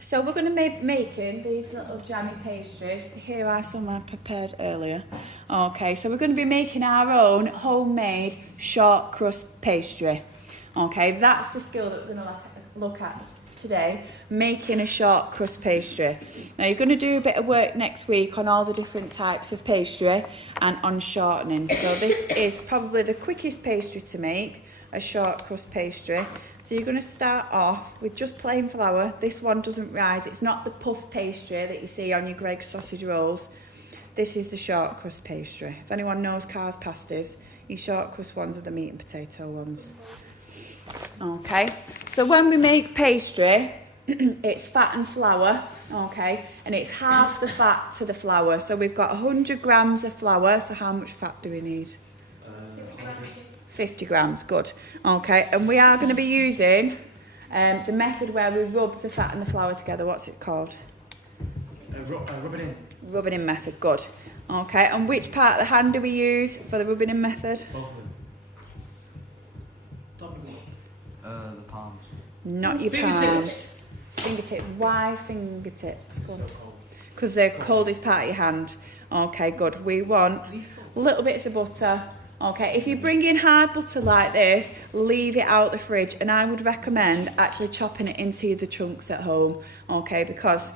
So we're going to be making these little jammy pastries. Here are some I prepared earlier. Okay, so we're going to be making our own homemade short crust pastry. Okay, that's the skill that we're going to look at today, making a short crust pastry. Now you're going to do a bit of work next week on all the different types of pastry and on shortening. So this is probably the quickest pastry to make, a short crust pastry. So you're going to start off with just plain flour. This one doesn't rise. It's not the puff pastry that you see on your Greggs sausage rolls. This is the short crust pastry. If anyone knows Carr's pasties, your short crust ones are the meat and potato ones. Okay, so when we make pastry, it's fat and flour, okay, and it's half the fat to the flour. So we've got 100 grams of flour. So how much fat do we need? 50 grams, good. Okay, and we are going to be using the method where we rub the fat and the flour together. What's it called? Rubbing in. Rubbing in method, good. Okay, and which part of the hand do we use for the rubbing in method? Both of them. The palms. Not your palms. Fingertips. Why fingertips? Because they're coldest part of your hand. Okay, good. We want little bits of butter. Okay, if you bring in hard butter like this, leave it out the fridge, and I would recommend actually chopping it into the chunks at home, okay, because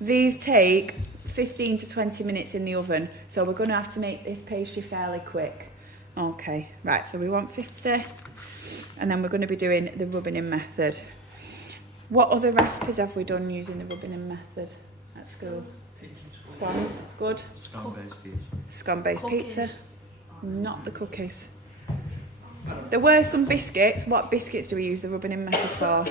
these take 15 to 20 minutes in the oven, so we're going to have to make this pastry fairly quick. Okay, right, so we want 50, and then we're going to be doing the rubbing in method. What other recipes have we done using the rubbing in method at school? Scones, good. Scone-based pizza. Scone-based pizza. Not the cookies. There were some biscuits. What biscuits do we use the rubbing in method for?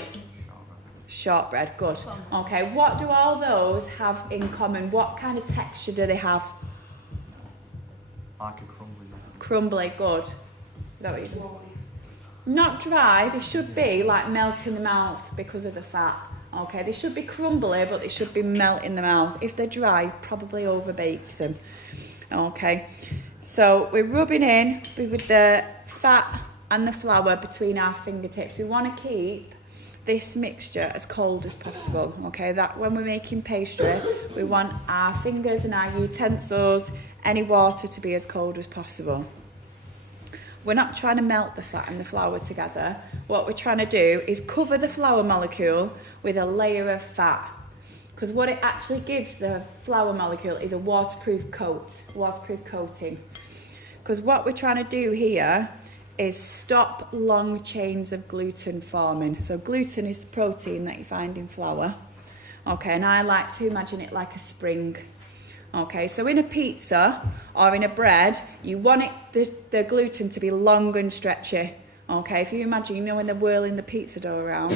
Shortbread, good. Okay, what do all those have in common? What kind of texture do they have? Like a crumbly. Crumbly, good. Is that what you do? Not dry, they should be like melt in the mouth because of the fat. Okay, they should be crumbly, but they should be melt in the mouth. If they're dry, probably overbaked them. Okay. So we're rubbing in with the fat and the flour between our fingertips. We want to keep this mixture as cold as possible, okay? That when we're making pastry, we want our fingers and our utensils, any water to be as cold as possible. We're not trying to melt the fat and the flour together. What we're trying to do is cover the flour molecule with a layer of fat. Because what it actually gives the flour molecule is a waterproof coating. Because what we're trying to do here is stop long chains of gluten forming. So gluten is the protein that you find in flour. Okay, and I like to imagine it like a spring. Okay, so in a pizza or in a bread, you want the gluten to be long and stretchy. Okay, if you imagine, you know when they're whirling the pizza dough around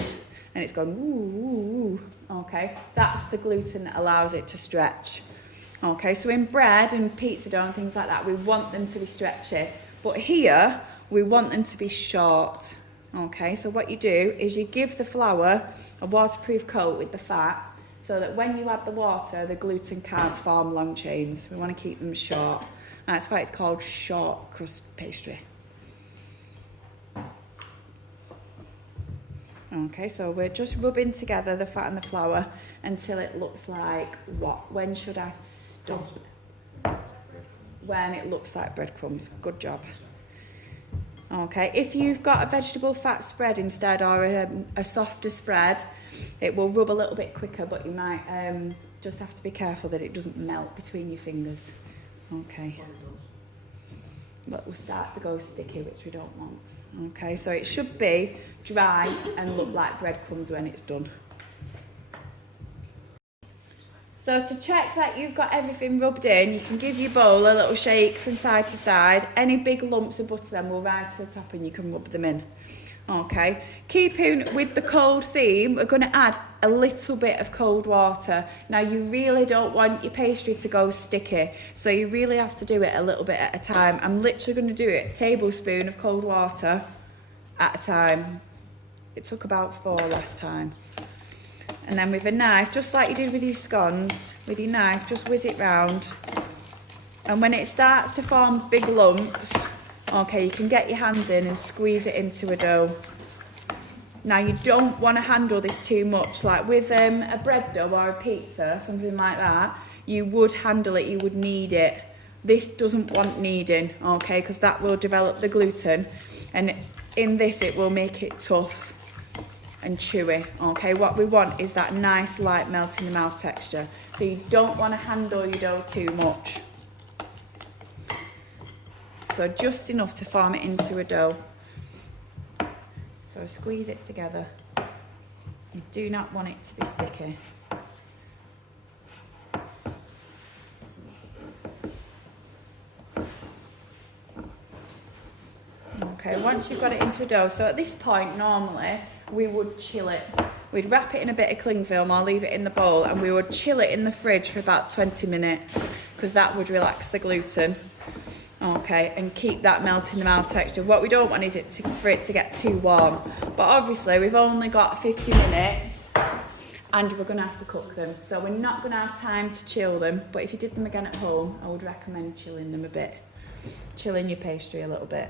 and it's going woo, okay, that's the gluten that allows it to stretch. Okay, so in bread and pizza dough and things like that, we want them to be stretchy. But here, we want them to be short. Okay, so what you do is you give the flour a waterproof coat with the fat so that when you add the water, the gluten can't form long chains. We want to keep them short. That's why it's called short crust pastry. Okay, so we're just rubbing together the fat and the flour until it looks like what? When should I stop? When it looks like breadcrumbs. Good job. Okay, if you've got a vegetable fat spread instead or a softer spread, it will rub a little bit quicker, but you might just have to be careful that it doesn't melt between your fingers. Okay. But we'll start to go sticky, which we don't want. Okay, so it should be dry and look like breadcrumbs when it's done. So to check that you've got everything rubbed in, you can give your bowl a little shake from side to side. Any big lumps of butter then will rise to the top and you can rub them in. Okay, keeping with the cold theme, we're going to add a little bit of cold water. Now you really don't want your pastry to go sticky, so you really have to do it a little bit at a time. I'm literally going to do it a tablespoon of cold water at a time. It took about 4 last time. And then with a knife, just like you did with your scones, with your knife, just whiz it round. And when it starts to form big lumps, okay, you can get your hands in and squeeze it into a dough. Now you don't want to handle this too much. Like with a bread dough or a pizza, something like that, you would handle it, you would knead it. This doesn't want kneading, okay, because that will develop the gluten, and in this it will make it tough and chewy, okay. What we want is that nice light melt in the mouth texture. So you don't want to handle your dough too much. So just enough to form it into a dough. So squeeze it together. You do not want it to be sticky. Okay, once you've got it into a dough, so at this point normally we would chill it. We'd wrap it in a bit of cling film or leave it in the bowl, and we would chill it in the fridge for about 20 minutes because that would relax the gluten. Okay, and keep that melt in the mouth texture. What we don't want is for it to get too warm. But obviously we've only got 50 minutes and we're going to have to cook them. So we're not going to have time to chill them. But if you did them again at home, I would recommend chilling them a bit. Chilling your pastry a little bit.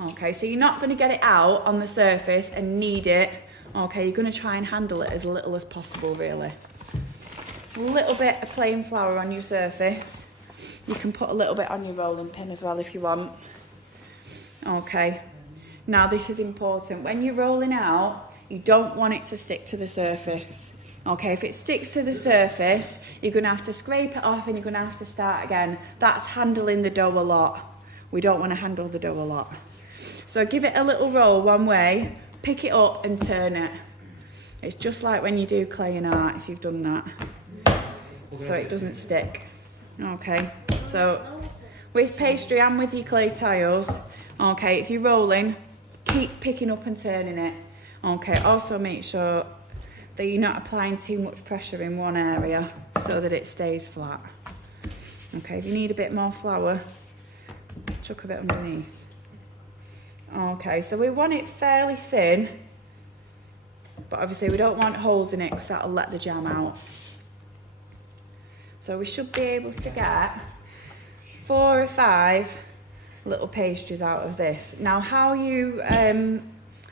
Okay, so you're not going to get it out on the surface and knead it. Okay, you're going to try and handle it as little as possible, really. A little bit of plain flour on your surface. You can put a little bit on your rolling pin as well if you want. Okay, now this is important. When you're rolling out, you don't want it to stick to the surface. Okay, if it sticks to the surface, you're going to have to scrape it off and you're going to have to start again. That's handling the dough a lot. We don't want to handle the dough a lot. So give it a little roll one way, pick it up and turn it. It's just like when you do clay and art, if you've done that. So it doesn't stick. Okay, so with pastry and with your clay tiles, okay, if you're rolling, keep picking up and turning it. Okay, also make sure that you're not applying too much pressure in one area so that it stays flat. Okay, if you need a bit more flour, chuck a bit underneath. Okay, so we want it fairly thin, but obviously we don't want holes in it because that'll let the jam out. So we should be able to get 4 or 5 little pastries out of this. Now how you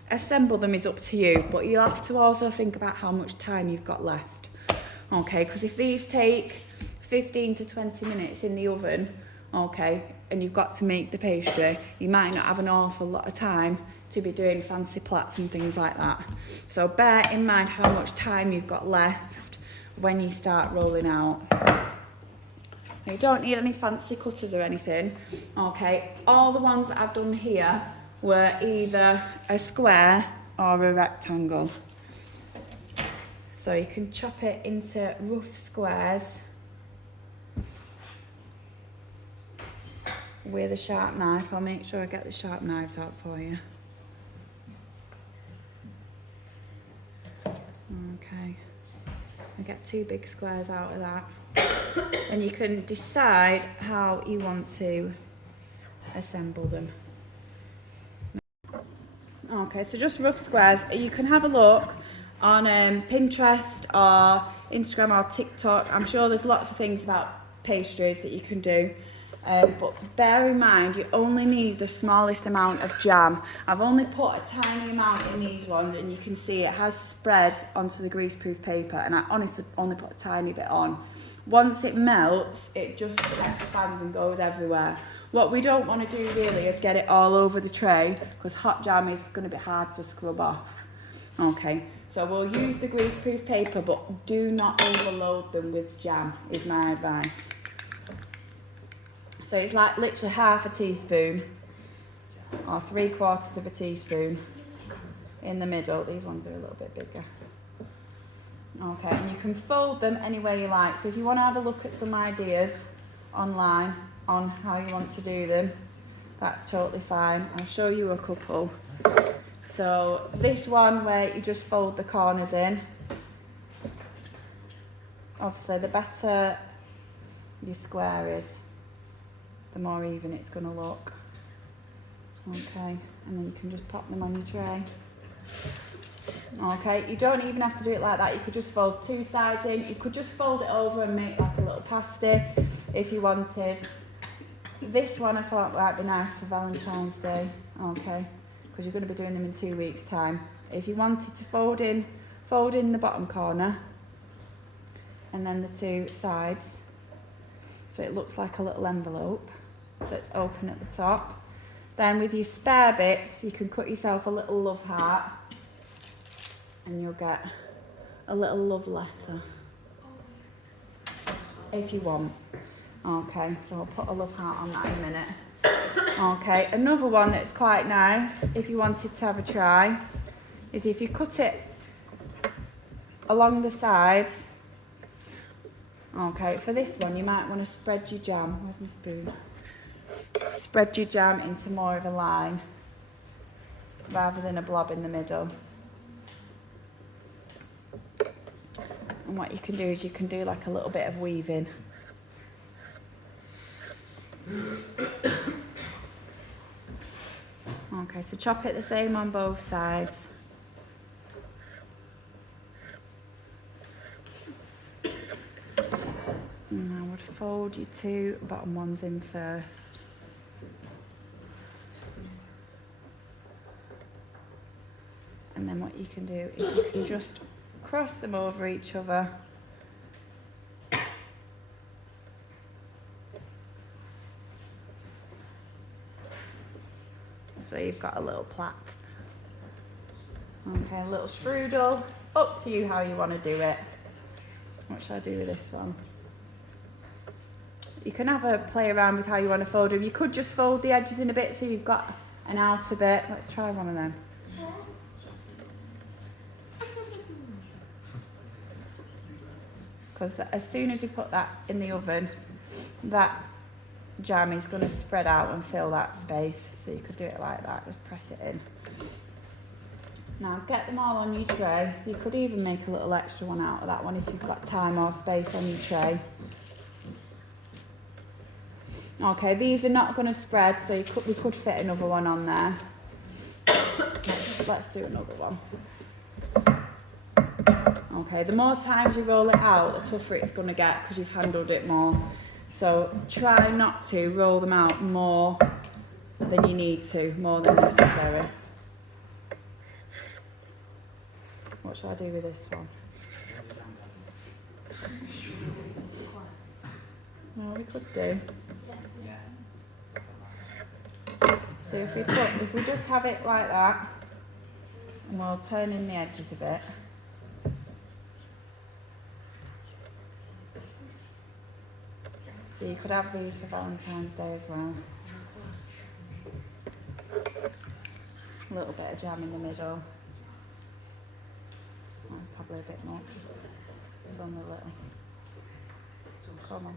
assemble them is up to you, but you'll have to also think about how much time you've got left. Okay, because if these take 15 to 20 minutes in the oven, okay, and you've got to make the pastry, you might not have an awful lot of time to be doing fancy plats and things like that. So bear in mind how much time you've got left when you start rolling out. You don't need any fancy cutters or anything. Okay, all the ones that I've done here were either a square or a rectangle. So you can chop it into rough squares with a sharp knife. I'll make sure I get the sharp knives out for you. Okay, I get 2 big squares out of that. And you can decide how you want to assemble them. Okay, so just rough squares. You can have a look on Pinterest or Instagram or TikTok. I'm sure there's lots of things about pastries that you can do. But bear in mind, you only need the smallest amount of jam. I've only put a tiny amount in these ones, and you can see it has spread onto the greaseproof paper, and I honestly only put a tiny bit on. Once it melts, it just expands and goes everywhere. What we don't want to do really is get it all over the tray, because hot jam is going to be hard to scrub off. Okay, so we'll use the greaseproof paper, but do not overload them with jam, is my advice. So it's like literally half a teaspoon or 3/4 of a teaspoon in the middle. These ones are a little bit bigger. Okay, and you can fold them any way you like. So if you want to have a look at some ideas online on how you want to do them, that's totally fine. I'll show you a couple. So this one where you just fold the corners in. Obviously the better your square is, the more even it's going to look. Okay, and then you can just pop them on your tray. Okay, you don't even have to do it like that. You could just fold 2 sides in. You could just fold it over and make like a little pasty if you wanted. This one I thought might be nice for Valentine's Day. Okay, because you're going to be doing them in 2 weeks' time. If you wanted to fold in the bottom corner and then the two sides, so it looks like a little envelope that's open at the top. Then with your spare bits, you can cut yourself a little love heart and you'll get a little love letter if you want. Okay, so I'll put a love heart on that in a minute. Okay, another one that's quite nice if you wanted to have a try is if you cut it along the sides. Okay, for this one you might want to spread your jam. Where's my spoon? Spread your jam into more of a line rather than a blob in the middle. And what you can do is you can do like a little bit of weaving. Okay, so chop it the same on both sides. And I would fold your two bottom ones in first. And then what you can do is you can just cross them over each other. So you've got a little plait. Okay, a little strudel. Up to you how you want to do it. What shall I do with this one? You can have a play around with how you want to fold them. You could just fold the edges in a bit so you've got an outer bit. Let's try one of them. Because as soon as you put that in the oven, that jam is going to spread out and fill that space. So you could do it like that, just press it in. Now get them all on your tray. You could even make a little extra one out of that one if you've got time or space on your tray. Okay, these are not going to spread, so we could fit another one on there. Let's do another one. Okay, the more times you roll it out, the tougher it's going to get because you've handled it more. So try not to roll them out more than you need to, more than necessary. What shall I do with this one? Well, we could do. So if we just have it like that, and we'll turn in the edges a bit. So you could have these for Valentine's Day as well. A little bit of jam in the middle. That's probably a bit much. It's on the little. Come on.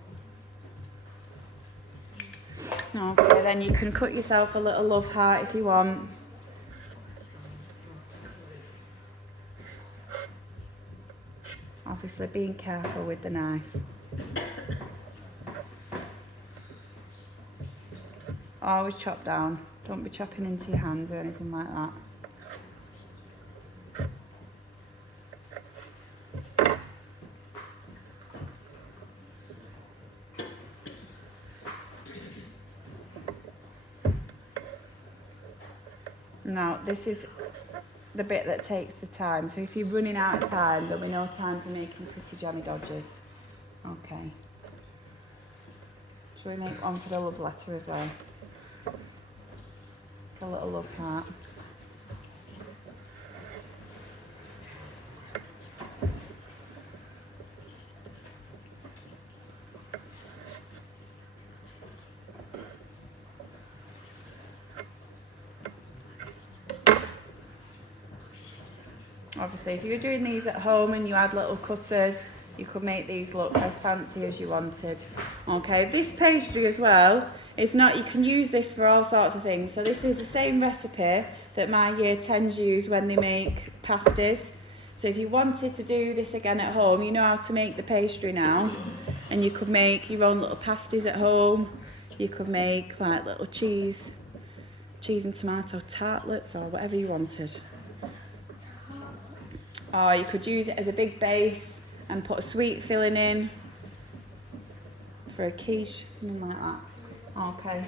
Okay, then you can cut yourself a little love heart if you want. Obviously being careful with the knife. Always chop down. Don't be chopping into your hands or anything like that. Now, this is the bit that takes the time. So if you're running out of time, there'll be no time for making pretty jammy dodgers. Okay. Shall we make one for the love letter as well? A little love heart. Obviously, if you were doing these at home and you had little cutters, you could make these look as fancy as you wanted. Okay, this pastry as well, it's not, you can use this for all sorts of things. So this is the same recipe that my year 10s use when they make pasties. So if you wanted to do this again at home, you know how to make the pastry now. And you could make your own little pasties at home. You could make like little cheese and tomato tartlets or whatever you wanted. Or you could use it as a big base and put a sweet filling in for a quiche, something like that. Okay.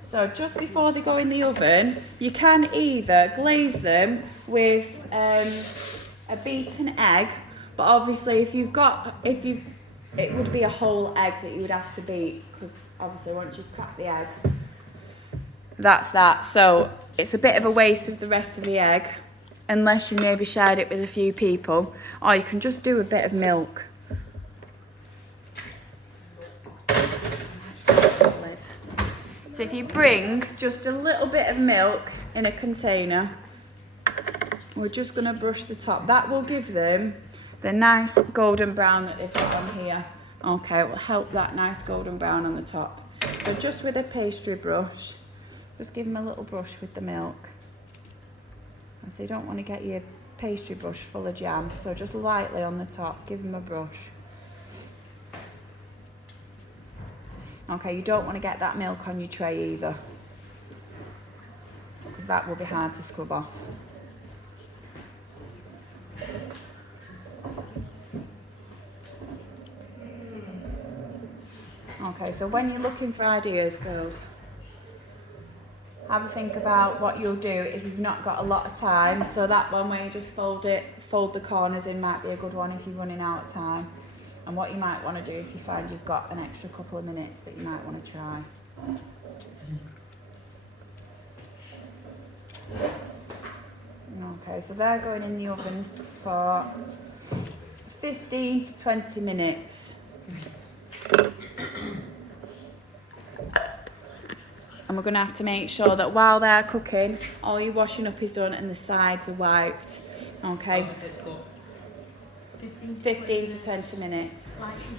So So just before they go in the oven, you can either glaze them with a beaten egg, but obviously it would be a whole egg that you would have to beat, because obviously once you've cracked the egg, that's that. So it's a bit of a waste of the rest of the egg, unless you maybe shared it with a few people, or you can just do a bit of milk. So if you bring just a little bit of milk in a container, we're just going to brush the top. That will give them the nice golden brown that they've got on here. Okay, it will help that nice golden brown on the top. So just with a pastry brush, just give them a little brush with the milk. So you don't want to get your pastry brush full of jam, so just lightly on the top, give them a brush. Okay, you don't want to get that milk on your tray either, because that will be hard to scrub off. Okay, so when you're looking for ideas, girls, have a think about what you'll do if you've not got a lot of time. So that one where you just fold the corners in might be a good one if you're running out of time. And what you might want to do if you find you've got an extra couple of minutes that you might want to try. Okay, so they're going in the oven for 15 to 20 minutes. And we're going to have to make sure that while they're cooking, all your washing up is done and the sides are wiped. Okay. 15 to 20 minutes.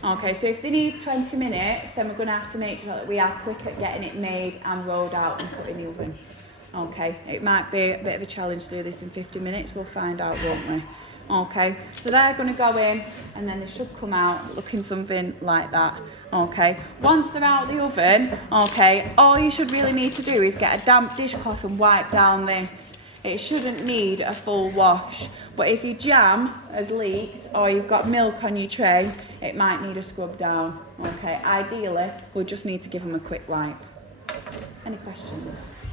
Okay, so if they need 20 minutes, then we're going to have to make sure that we are quick at getting it made and rolled out and put in the oven. Okay, it might be a bit of a challenge to do this in 50 minutes, we'll find out, won't we? Okay, so they're going to go in and then they should come out looking something like that. Okay, once they're out of the oven, okay, all you should really need to do is get a damp dishcloth and wipe down this. It shouldn't need a full wash. But if your jam has leaked or you've got milk on your tray, it might need a scrub down. Okay, ideally, we'll just need to give them a quick wipe. Any questions?